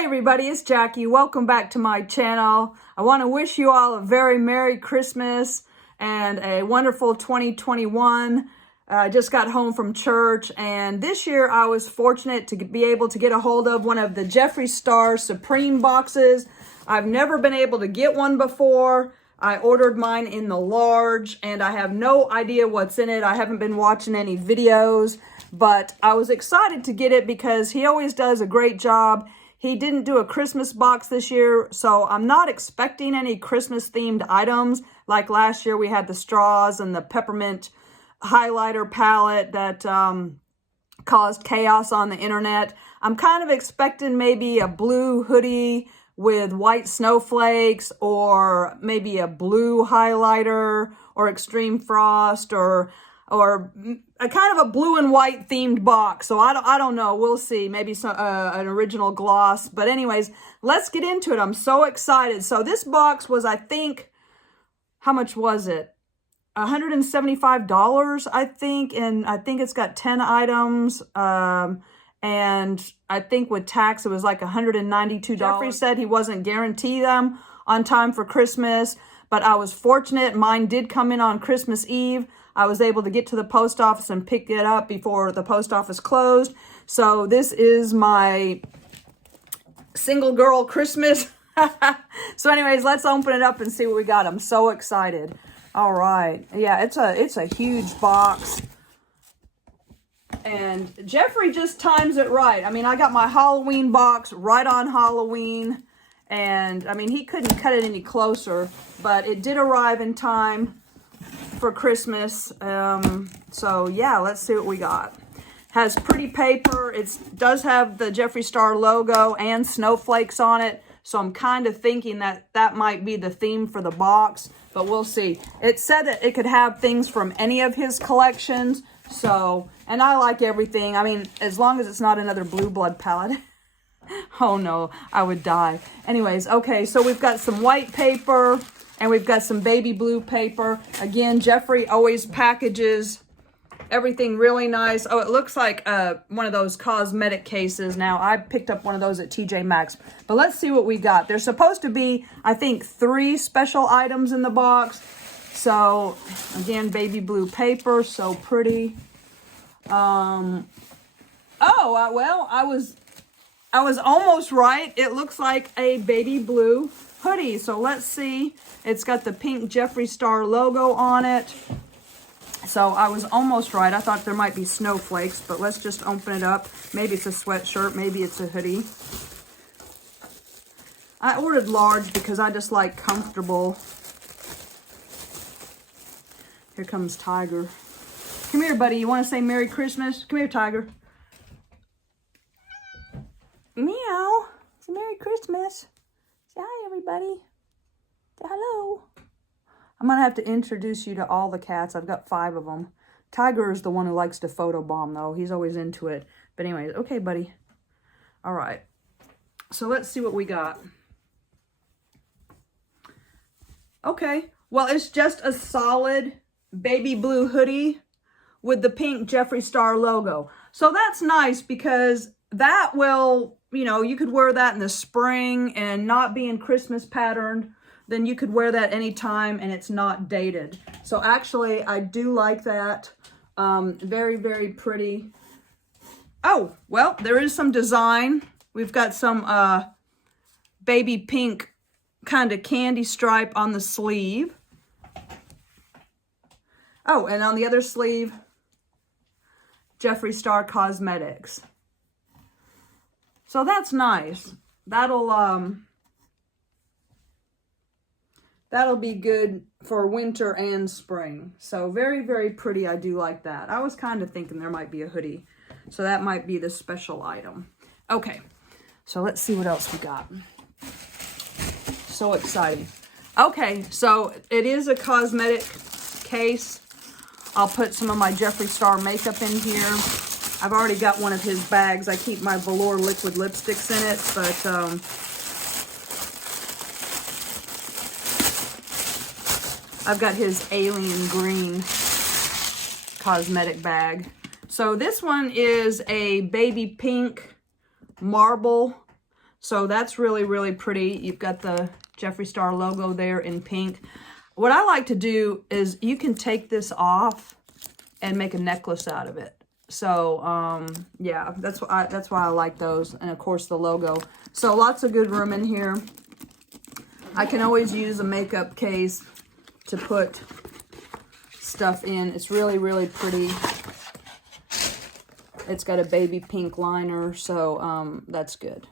Hey everybody, it's Jackie. Welcome back to my channel. I want to wish you all a very Merry Christmas and a wonderful 2021. I just got home from church, and this year I was fortunate to be able to get a hold of one of the Jeffree Star Supreme boxes. I've never been able to get one before. I ordered mine in the large, and I have no idea what's in it. I haven't been watching any videos, but I was excited to get it because he always does a great job. He didn't do a Christmas box this year, so I'm not expecting any Christmas-themed items. Like last year, we had the straws and the peppermint highlighter palette that caused chaos on the internet. I'm kind of expecting maybe a blue hoodie with white snowflakes, or maybe a blue highlighter, or extreme frost, or a kind of a blue and white themed box. So I don't know. We'll see. Maybe some an original gloss. But anyways, let's get into it. I'm so excited. So this box was, I think, how much was it? $175, I think. And I think it's got 10 items. And I think with tax, it was like $192. Jeffree said he wasn't guaranteed them on time for Christmas, but I was fortunate. Mine did come in on Christmas Eve. I was able to get to the post office and pick it up before the post office closed. So this is my single girl Christmas. So anyways, let's open it up and see what we got. I'm so excited. All right. Yeah, it's a huge box. And Jeffree just times it right. I mean, I got my Halloween box right on Halloween. And, I mean, he couldn't cut it any closer. But it did arrive in time for Christmas. So, yeah, let's see what we got. Has pretty paper. It does have the Jeffree Star logo and snowflakes on it. So, I'm kind of thinking that that might be the theme for the box. But we'll see. It said that it could have things from any of his collections. So, and I like everything. I mean, as long as it's not another Blue Blood palette. Oh no, I would die. Anyways, okay, so we've got some white paper and we've got some baby blue paper. Again, Jeffree always packages everything really nice. Oh, it looks like one of those cosmetic cases. Now, I picked up one of those at TJ Maxx. But let's see what we got. There's supposed to be, I think, 3 special items in the box. So, again, baby blue paper, so pretty. Well, I was almost right. It looks like a baby blue hoodie. So, let's see. It's got the pink Jeffree Star logo on it. So, I was almost right. I thought there might be snowflakes, but let's just open it up. Maybe it's a sweatshirt. Maybe it's a hoodie. I ordered large because I just like comfortable. Here comes Tiger. Come here, buddy. You want to say Merry Christmas? Come here, Tiger. Meow. It's a Merry Christmas. Say hi, everybody. Say hello. I'm going to have to introduce you to all the cats. I've got 5 of them. Tiger is the one who likes to photobomb, though. He's always into it. But anyways, okay, buddy. All right. So let's see what we got. Okay. Well, it's just a solid baby blue hoodie with the pink Jeffree Star logo. So that's nice because that will, you know, you could wear that in the spring and not being Christmas patterned. Then you could wear that anytime and it's not dated. So actually, I do like that. Very, very pretty. Oh, well, there is some design. We've got some baby pink kind of candy stripe on the sleeve. Oh, and on the other sleeve, Jeffree Star Cosmetics. So that's nice. That'll be good for winter and spring. So very, very pretty. I do like that. I was kind of thinking there might be a hoodie. So that might be the special item. Okay. So let's see what else we got. So exciting. Okay. So it is a cosmetic case. I'll put some of my Jeffree Star makeup in here. I've already got one of his bags. I keep my Velour liquid lipsticks in it, but I've got his alien green cosmetic bag. So this one is a baby pink marble So that's really, really pretty. You've got the Jeffree Star logo there in pink. What I like to do is you can take this off and make a necklace out of it. So, yeah, that's why I like those. And, of course, the logo. So, lots of good room in here. I can always use a makeup case to put stuff in. It's really, really pretty. It's got a baby pink liner, so that's good.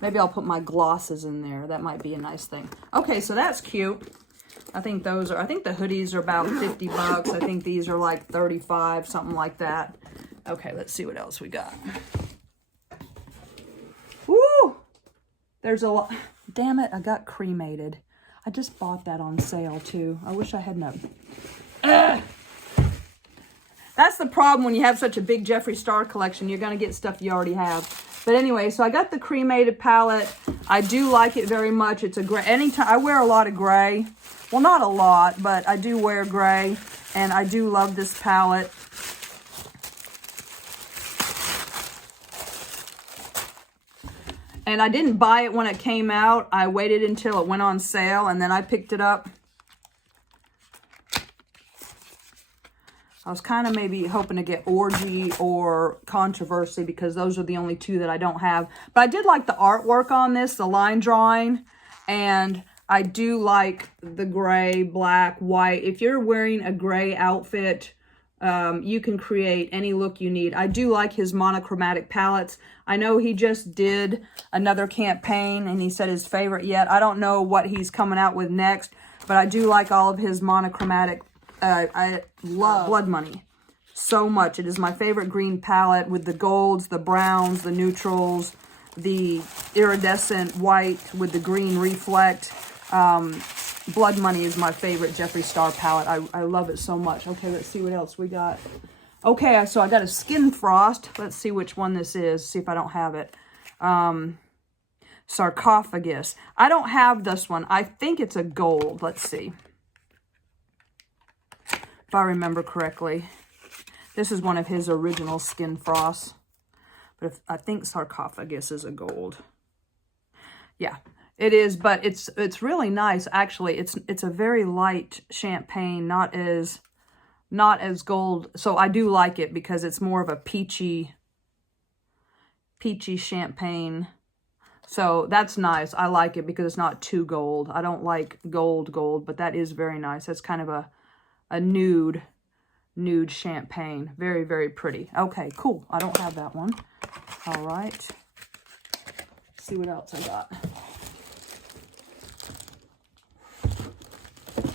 Maybe I'll put my glosses in there. That might be a nice thing. Okay, so that's cute. I think the hoodies are about 50 bucks. I think these are like 35, something like that. Okay, let's see what else we got. Woo! There's a lot. Damn it, I got Cremated. I just bought that on sale too. I wish I had known. That's the problem when you have such a big Jeffree Star collection. You're going to get stuff you already have. But anyway, so I got the Cremated palette. I do like it very much. It's a gray. Anytime I wear a lot of gray. Well, not a lot, but I do wear gray, and I do love this palette. And I didn't buy it when it came out. I waited until it went on sale, and then I picked it up. I was kind of maybe hoping to get Orgy or Controversy because those are the only two that I don't have. But I did like the artwork on this, the line drawing, and I do like the gray, black, white. If you're wearing a gray outfit, you can create any look you need. I do like his monochromatic palettes. I know he just did another campaign and he said his favorite yet. I don't know what he's coming out with next, but I do like all of his monochromatic. I love Blood Money so much. It is my favorite green palette with the golds, the browns, the neutrals, the iridescent white with the green reflect. Blood Money is my favorite Jeffree Star palette. I love it so much. Okay, let's see what else we got. Okay, so I got a Skin Frost. Let's see which one this is. See if I don't have it. Sarcophagus. I don't have this one. I think it's a gold. Let's see. If I remember correctly. This is one of his original Skin Frosts. But I think Sarcophagus is a gold. Yeah. It is, but it's really nice actually. It's a very light champagne, not as gold. So I do like it because it's more of a peachy champagne. So that's nice. I like it because it's not too gold. I don't like gold, but that is very nice. That's kind of a nude champagne. Very, very pretty. Okay, cool. I don't have that one. All right. Let's see what else I got.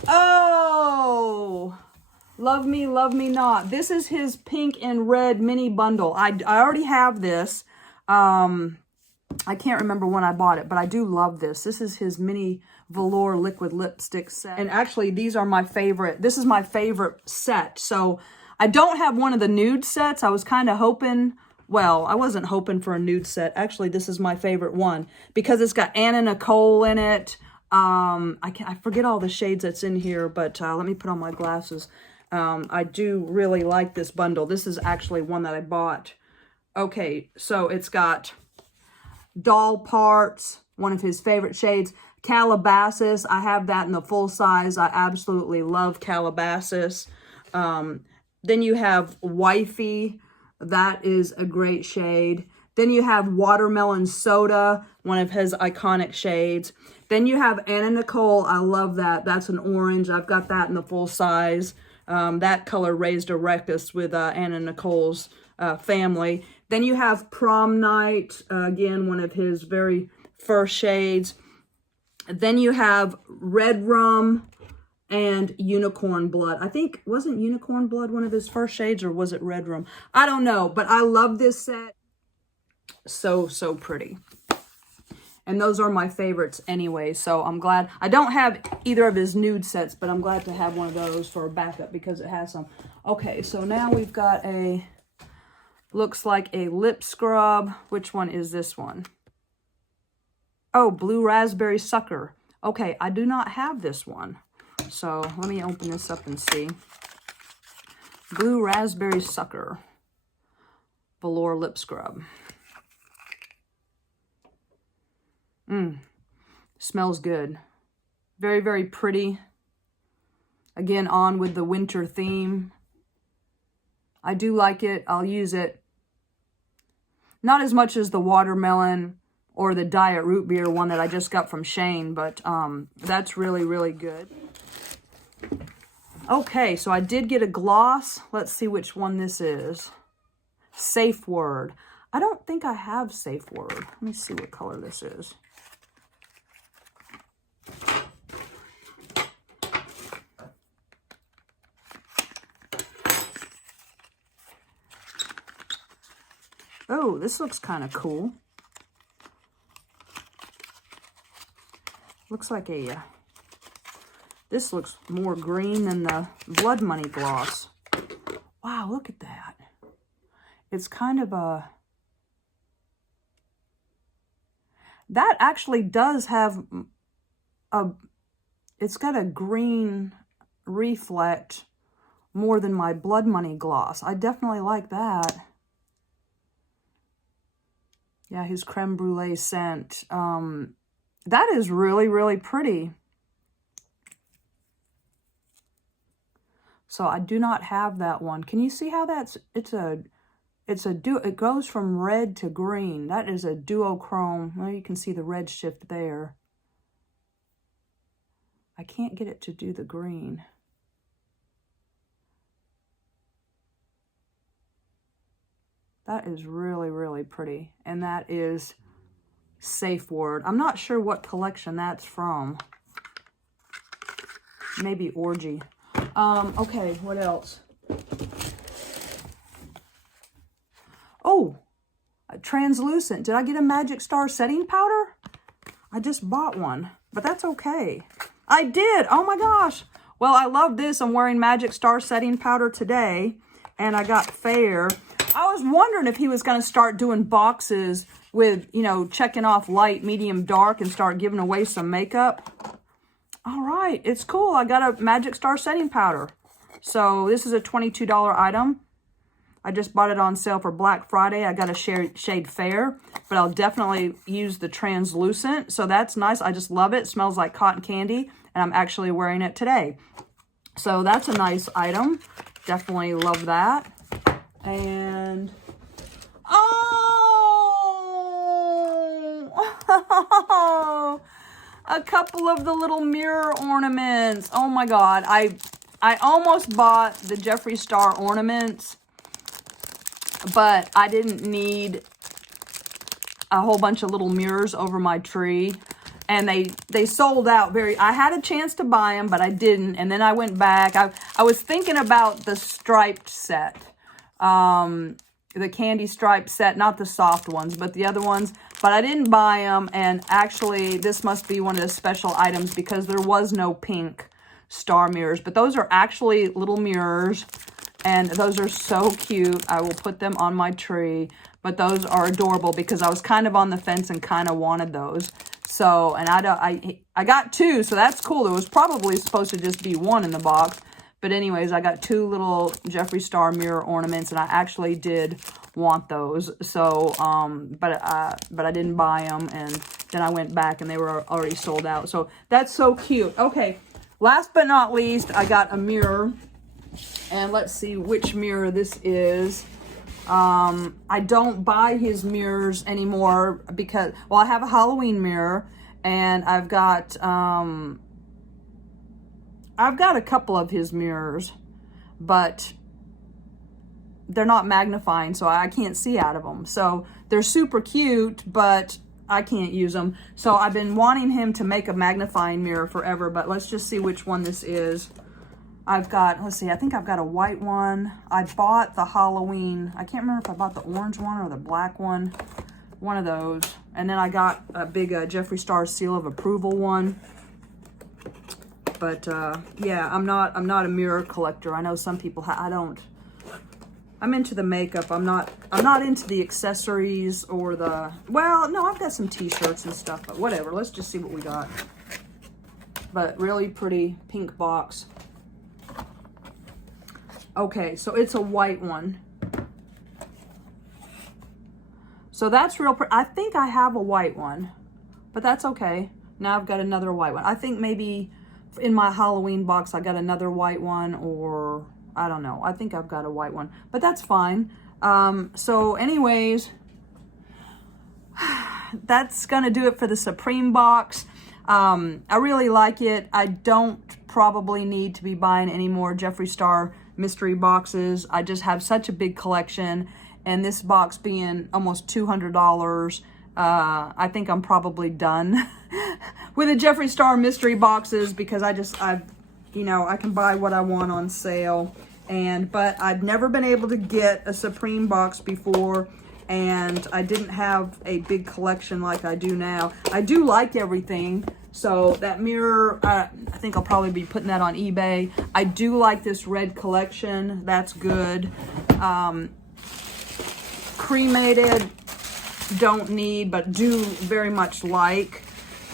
Oh, Love Me Not. This is his pink and red mini bundle. I already have this. I can't remember when I bought it, but I do love this. This is his mini velour liquid lipstick set. And actually, these are my favorite. This is my favorite set. So I don't have one of the nude sets. I was kind of hoping, well, I wasn't hoping for a nude set. Actually, this is my favorite one because it's got Anna Nicole in it. I forget all the shades that's in here, but let me put on my glasses. I do really like this bundle. This is actually one that I bought. Okay, so it's got Doll Parts, one of his favorite shades. Calabasas, I have that in the full size. I absolutely love Calabasas. Then you have Wifey. That is a great shade. Then you have Watermelon Soda, one of his iconic shades. Then you have Anna Nicole. I love that. That's an orange. I've got that in the full size. That color raised a ruckus with Anna Nicole's family. Then you have Prom Night, again, one of his very first shades. Then you have Red Rum and Unicorn Blood. I think, wasn't Unicorn Blood one of his first shades, or was it Red Rum? I don't know, but I love this set. So, so pretty. And those are my favorites anyway, so I'm glad. I don't have either of his nude sets, but I'm glad to have one of those for a backup because it has some. Okay, so now we've got a, looks like a lip scrub. Which one is this one? Oh, Blue Raspberry Sucker. Okay, I do not have this one. So let me open this up and see. Blue Raspberry Sucker. Velour lip scrub. Smells good. Very, very pretty. Again, on with the winter theme. I do like it. I'll use it. Not as much as the watermelon or the diet root beer one that I just got from Shane, but that's really, really good. Okay, so I did get a gloss. Let's see which one this is. Safe Word. I don't think I have Safe Word. Let me see what color this is. Oh, this looks kind of cool. Looks like a... this looks more green than the Blood Money gloss. Wow, look at that. It's kind of a... that actually does have a... it's got a green reflect more than my Blood Money gloss. I definitely like that. Yeah, his creme brulee scent. That is really, really pretty. So I do not have that one. Can you see how that's, it goes from red to green. That is a duochrome. Well, you can see the red shift there. I can't get it to do the green. That is really, really pretty. And that is Safe Word. I'm not sure what collection that's from. Maybe Orgy. Okay, what else? Oh, translucent. Did I get a Magic Star setting powder? I just bought one, but that's okay. I did. Oh my gosh. Well, I love this. I'm wearing Magic Star setting powder today, and I got Fair. I was wondering if he was going to start doing boxes with, you know, checking off light, medium, dark, and start giving away some makeup. All right, it's cool. I got a Magic Star setting powder. So this is a $22 item. I just bought it on sale for Black Friday. I got a shade Fair, but I'll definitely use the translucent. So that's nice. I just love it. It smells like cotton candy, and I'm actually wearing it today. So that's a nice item. Definitely love that. And, oh, a couple of the little mirror ornaments. Oh my God. I almost bought the Jeffree Star ornaments, but I didn't need a whole bunch of little mirrors over my tree. And they sold out I had a chance to buy them, but I didn't. And then I went back. I was thinking about the striped set. The candy stripe set, not the soft ones, but the other ones, but I didn't buy them. And actually this must be one of the special items because there was no pink star mirrors, but those are actually little mirrors, and those are so cute. I will put them on my tree, but those are adorable because I was kind of on the fence and kind of wanted those. So, and I got two, so that's cool. There was probably supposed to just be one in the box. But anyways, I got two little Jeffree Star mirror ornaments, and I actually did want those. So, but I didn't buy them, and then I went back, and they were already sold out. So that's so cute. Okay, last but not least, I got a mirror, and let's see which mirror this is. I don't buy his mirrors anymore because, well, I have a Halloween mirror, and I've got a couple of his mirrors, but they're not magnifying, so I can't see out of them. So they're super cute, but I can't use them. So I've been wanting him to make a magnifying mirror forever, but let's just see which one this is. I've got, let's see, I think I've got a white one. I bought the Halloween, I can't remember if I bought the orange one or the black one. One of those. And then I got a big Jeffree Star seal of approval one. But yeah, I'm not a mirror collector. I know some people I'm into the makeup. I'm not into the accessories or the, well, no, I've got some t-shirts and stuff, but whatever. Let's just see what we got. But really pretty pink box. Okay, so it's a white one. So that's real pretty. I think I have a white one, but that's okay. Now I've got another white one. I think maybe in my Halloween box I got another white one, or I don't know. I think I've got a white one, but that's fine. So anyways, that's gonna do it for the Supreme box. I really like it. I don't probably need to be buying any more Jeffree Star mystery boxes. I just have such a big collection, and this box being almost $200, I think I'm probably done with the Jeffree Star mystery boxes, because you know, I can buy what I want on sale. But I've never been able to get a Supreme box before, and I didn't have a big collection like I do now. I do like everything. So that mirror, I think I'll probably be putting that on eBay. I do like this red collection. That's good. Cremated, don't need, but do very much like.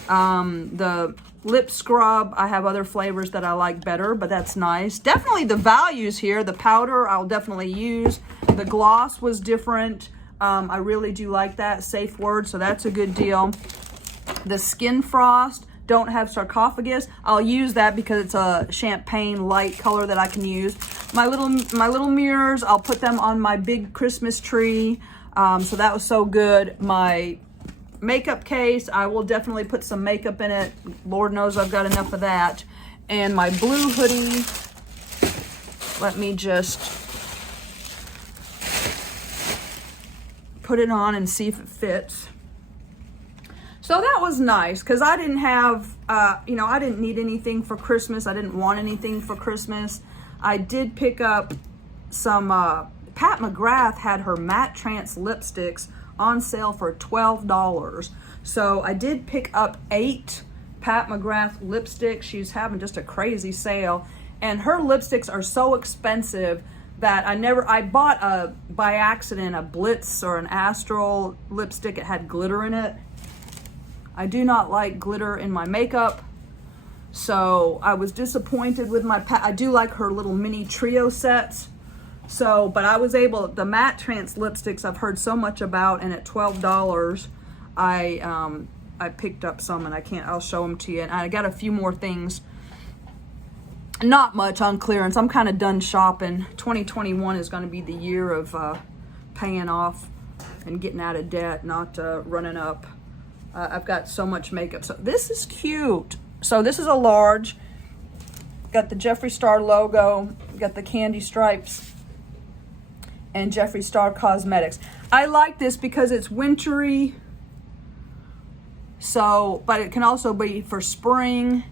The lip scrub, I have other flavors that I like better, but that's nice. Definitely the values here. The powder I'll definitely use. The gloss was different. I really do like that. Safe word, so that's a good deal. The Skin Frost, don't have Sarcophagus. I'll use that because it's a champagne light color that I can use. My little mirrors, I'll put them on my big Christmas tree. So that was so good. My makeup case, I will definitely put some makeup in it. Lord knows I've got enough of that. And my blue hoodie, let me just put it on and see if it fits. So that was nice, because I didn't have, you know, I didn't need anything for Christmas. I didn't want anything for Christmas. I did pick up some, Pat McGrath had her Matte Trance lipsticks on sale for $12. So I did pick up 8 Pat McGrath lipsticks. She's having just a crazy sale. And her lipsticks are so expensive that I bought by accident, a Blitz or an Astral lipstick. It had glitter in it. I do not like glitter in my makeup, so I was disappointed with I do like her little mini trio sets. So, but I was able, the Matte Trance lipsticks I've heard so much about, and at $12, I picked up some, and I'll show them to you. And I got a few more things, not much on clearance. I'm kind of done shopping. 2021 is going to be the year of paying off and getting out of debt, not running up. I've got so much makeup. So this is cute. So this is a large. Got the Jeffree Star logo. Got the candy stripes. And Jeffree Star Cosmetics. I like this because it's wintry. So, but it can also be for spring.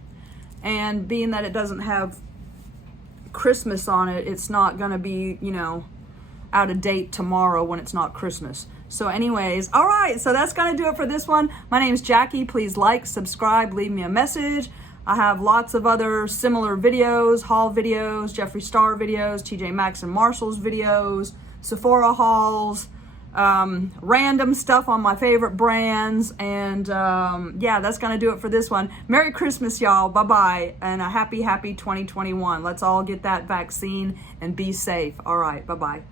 And being that it doesn't have Christmas on it, it's not going to be, you know, out of date tomorrow when it's not Christmas. So anyways, all right, so that's gonna do it for this one. My name is Jackie. Please like, subscribe, leave me a message. I have lots of other similar videos, haul videos, Jeffree Star videos, TJ Maxx and Marshalls videos, Sephora hauls, random stuff on my favorite brands. And yeah, that's gonna do it for this one. Merry Christmas, y'all. Bye-bye, and a happy 2021. Let's all get that vaccine and be safe. All right, bye-bye.